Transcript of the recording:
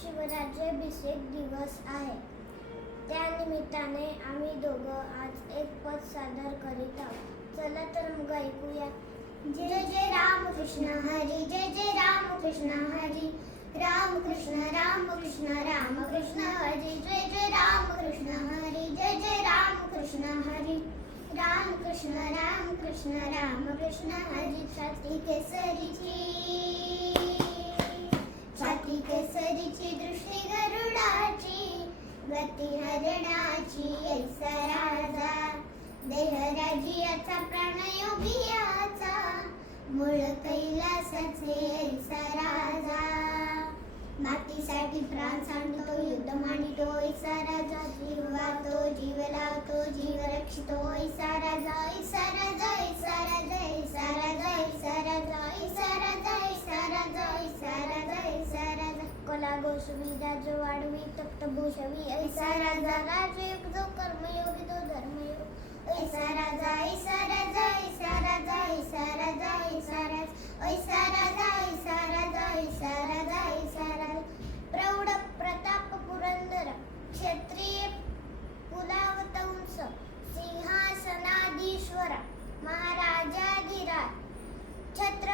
शिवराज्याभिषेक दिवस आहे. त्यानिमित्ताने आम्ही दोघं आज एक पद सादर करीत आहोत. चला तर मग ऐकूया. जय जय रामकृष्ण हरी, जय जय रामकृष्ण हरी, रामकृष्ण रामकृष्ण रामकृष्ण हरी, जय जय रामकृष्ण हरी, जय जय रामकृष्ण हरी, रामकृष्ण रामकृष्ण रामकृष्ण हरी. छाती केसरीची दृष्टी गरुडाची, गती हरणाची ऐसा राजा, देहराजियाचा प्राणयोगी याचा, मूळ कैलासाचे ऐसा राजा. मातीसाठी प्राण सांडतो, युद्ध मांडतो ऐसा राजा, जीव वाहतो, जीव लावतो, जीव रक्षितो ऐसा राजा, ऐसा राजा, ऐसा राजा, ऐसा राजा, ऐसा राजा, ऐसा राजा, ऐसा राजा, ऐसा राजा, ऐसा राजा. कला गोसवी राज वाढवी तप्त भूषवी ऐसा राजा, राजयोग जो कर्मयोगी तो धर्मयोग ऐसा राजा, ऐसा राजा, ऐसा राजा, ऐसा राजा, ऐसा राजा, ऐसा राजा, ऐसा राजा, ऐसा राजा, ऐसा राजा. प्रौढ प्रताप पुरंदर, क्षत्रिय कुलावतंस, सिंहासनाधीश्वर, महाराजाधिराज, छत्र